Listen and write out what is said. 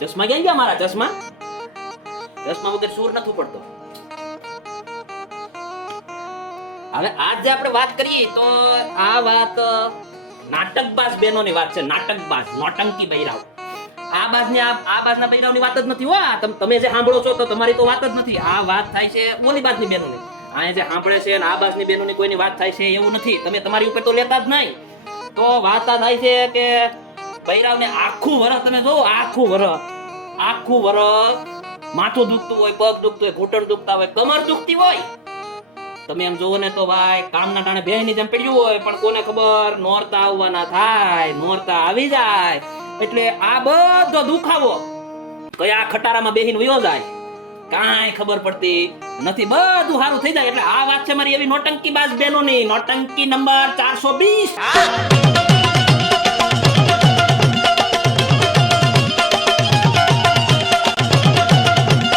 ચશ્મા ક્યાં ગયા મારા? ચશ્મા ચશ્મા વગર સૂર નથી પડતો. હવે આજ જે આપણે વાત કરીએ તો આ વાત નાટકબાજ બહેનોની વાત છે. નાટકબાજ, નોટંકી બૈરાવ. આ બાજના બૈરાવની વાત જ નથી હો. તમે જે સાંભળો છો તો તમારી તો વાત જ નથી. આ વાત થાય છે ઓલી બાજની બહેનોની. આ જે સાંભળે છે અને આ બાજની બહેનોની કોઈની વાત થાય છે એવું નથી. તમે તમારી ઉપર તો લેતા જ નહીં. તો વાત આ થાય છે કે બૈરાવને આખું વરસ તમે જો, આખું વરસ માથું દુખતું હોય, પગ દુખતું હોય, ઘૂંટણ દુખતા હોય, કમર દુખતી હોય. તમે એમ જોવો ને તો ભાઈ કામના ટાણે બેહની જેમ પડ્યું હોય, પણ કોને ખબર નોરતા આવવાના થાય, નોરતા આવી જાય એટલે આ બધો દુખાવો કયા ખટારામાં બેહીને વયો જાય કાંઈ ખબર પડતી નથી. બધું સારું થઈ જાય. એટલે આ વાત છે મારી એવી નોટંકી બાજ બહેનોની. નોટંકી નંબર 420.